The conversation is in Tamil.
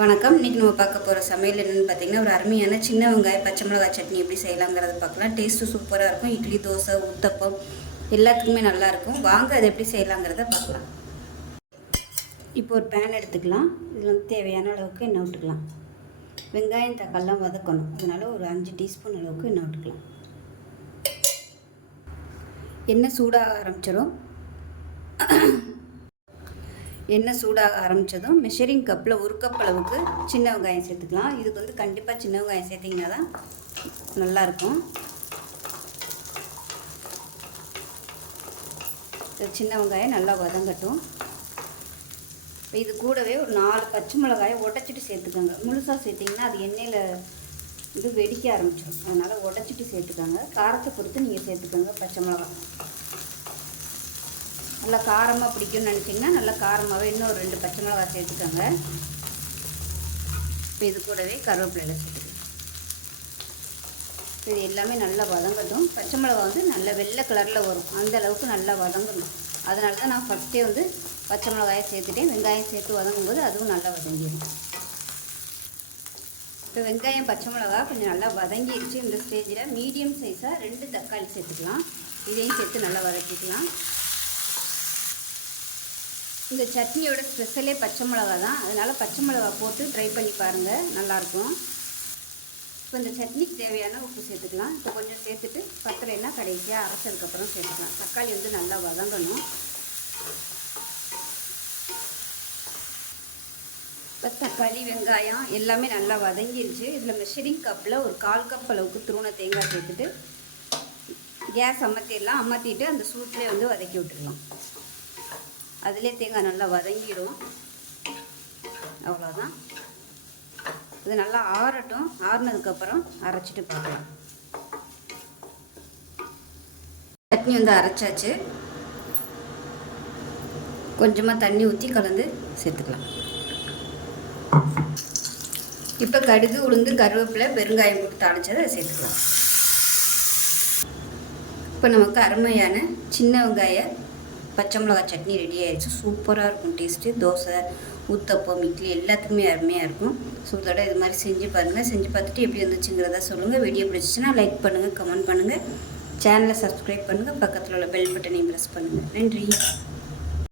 வணக்கம். இன்றைக்கி நம்ம பார்க்க போகிற சமையல் என்னென்னு பார்த்தீங்கன்னா ஒரு அருமையான சின்ன வெங்காய பச்சை மிளகாய் சட்னி எப்படி செய்யலாங்கிறத பார்க்கலாம். டேஸ்ட்டு சூப்பராக இருக்கும். இட்லி தோசை உத்தப்பம் எல்லாத்துக்குமே நல்லாயிருக்கும் வாங்க அதை எப்படி செய்யலாங்கிறத பார்க்கலாம். இப்போ ஒரு பேன் எடுத்துக்கலாம். இதில் வந்து தேவையான அளவுக்கு எண்ணெய் விட்டுக்கலாம். வெங்காயம் தக்காளிலாம் வதக்கணும். அதனால் ஒரு அஞ்சு டீஸ்பூன் அளவுக்கு எண்ணெய் விட்டுக்கலாம். எண்ணெய் சூடாக ஆரம்பிச்சிடும் எண்ணெய் சூடாக ஆரம்பித்ததும் மெஷரிங் கப்பில் ஒரு கப் அளவுக்கு சின்ன வெங்காயம் சேர்த்துக்கலாம். இதுக்கு வந்து கண்டிப்பாக சின்ன வெங்காயம் சேர்த்திங்கன்னா தான் நல்லாயிருக்கும் சின்ன வெங்காயம் நல்லா வதங்கட்டும். இது கூடவே ஒரு நாலு பச்சை மிளகாயை உடச்சிட்டு சேர்த்துக்கோங்க. முழுசாக சேர்த்திங்கன்னா அது எண்ணெயில் இது வெடிக்க ஆரம்பிச்சிடும். அதனால் உடச்சிட்டு சேர்த்துக்கோங்க. காரத்தை பொறுத்து நீங்கள் சேர்த்துக்கோங்க பச்சை மிளகாய் நல்லா காரமாக பிடிக்கும்னு நினச்சிங்கன்னா நல்லா காரமாகவே இன்னும் ஒரு ரெண்டு பச்சை மிளகா சேர்த்துக்கோங்க. இப்போ இது கூடவே கருவேப்பிலையில் சேர்த்துக்கோங்க. இது எல்லாமே நல்லா வதங்கட்டும். பச்சை மிளகா வந்து நல்ல வெள்ளை கலரில் வரும். அந்த அளவுக்கு நல்லா வதங்கணும். அதனால தான் நான் ஃபஸ்ட்டே வந்து பச்சை மிளகாயை சேர்த்துட்டேன். வெங்காயம் சேர்த்து வதங்கும்போது அதுவும் நல்லா வதங்கிடும் இப்போ வெங்காயம் பச்சை மிளகா கொஞ்சம் நல்லா வதங்கிடுச்சு இந்த ஸ்டேஜில் மீடியம் சைஸாக ரெண்டு தக்காளி சேர்த்துக்கலாம். இதையும் சேர்த்து நல்லா வதக்கிக்கலாம். இந்த சட்னியோட ஸ்பெஷலே பச்சை மிளகா தான். அதனால் பச்சை மிளகா போட்டு ட்ரை பண்ணி பாருங்கள் நல்லாயிருக்கும் இப்போ இந்த சட்னிக்கு தேவையான உப்பு சேர்த்துக்கலாம். இப்போ கொஞ்சம் சேர்த்துட்டு பத்தலைன்னா கடைசியாக அரைச்சதுக்கப்புறம் சேர்த்துக்கலாம். தக்காளி வந்து நல்லா வதங்கணும். இப்போ தக்காளி வெங்காயம் எல்லாமே நல்லா வதங்கிருச்சு. இதில் மெஷரிங் கப்பில் ஒரு கால் கப் அளவுக்கு துருவன தேங்காய் சேர்த்துட்டு கேஸ் அமர்த்திடலாம். அமர்த்திட்டு அந்த சூட்லேயே வந்து வதக்கி விட்டுடலாம். அதிலே தேங்காய் நல்லா வதங்கிடும். அவ்வளோதான் இது நல்லா ஆறட்டும். ஆறுனதுக்கப்புறம் அரைச்சிட்டு பார்க்கலாம். சட்னி வந்து அரைச்சாச்சு. கொஞ்சமாக தண்ணி ஊற்றி கலந்து சேர்த்துக்கலாம். இப்போ கடுகு உளுந்து கருவேப்பிலை பெருங்காயம் போட்டு தாளிச்சதை சேர்த்துக்கலாம். இப்போ நமக்கு அருமையான சின்ன வெங்காய பச்சை மிளகாய் சட்னி ரெடி ஆயிடுச்சு. சூப்பராக இருக்கும். டேஸ்ட்டு. தோசை ஊத்தப்பம் இட்லி எல்லாத்துக்குமே அருமையாக இருக்கும். ஸோ இதோட இது மாதிரி செஞ்சு பாருங்கள் செஞ்சு பார்த்துட்டு எப்படி வந்துச்சுங்கிறத சொல்லுங்கள் வீடியோ பிடிச்சிச்சின்னா லைக் பண்ணுங்கள் கமெண்ட் பண்ணுங்கள் சேனலை சப்ஸ்கிரைப் பண்ணுங்கள் பக்கத்தில் உள்ள பெல் பட்டனையும் ப்ரெஸ் பண்ணுங்கள் நன்றி.